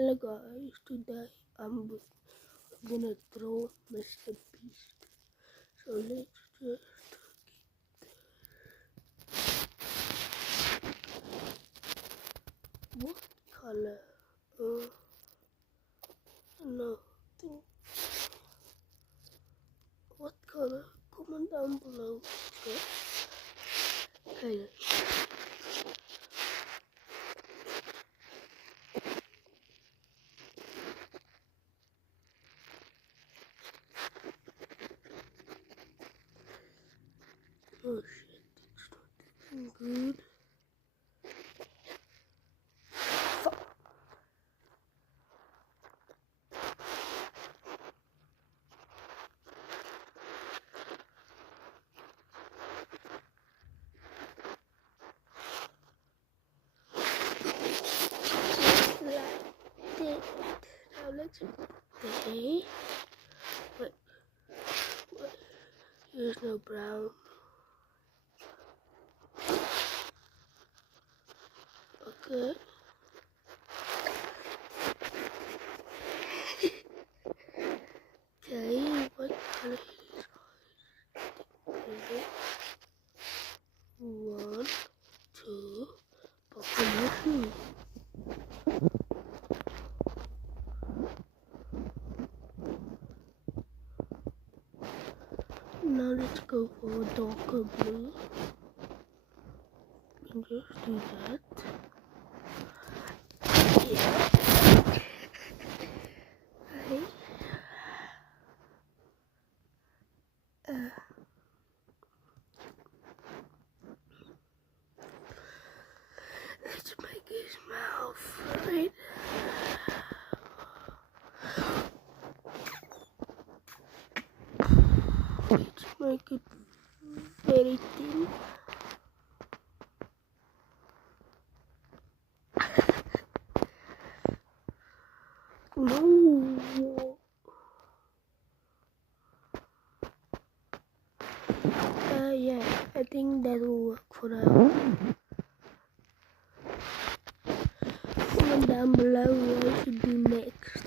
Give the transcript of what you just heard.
Hello guys, today I'm gonna draw Mr. Beast. So let's just what color? No, think what color? Comment down below. Okay. Oh shit, it's not looking good. Fuck. Like it. Now let's play. Wait. Here's no brown. Okay. Okay, what color is it? One, two, Pokemon. Now let's go for darker blue. And just do that. Yeah. Okay. Let's make his mouth right. Let's make it very thin. No. Yeah, I think that will work for now. Comment down below what I should do next.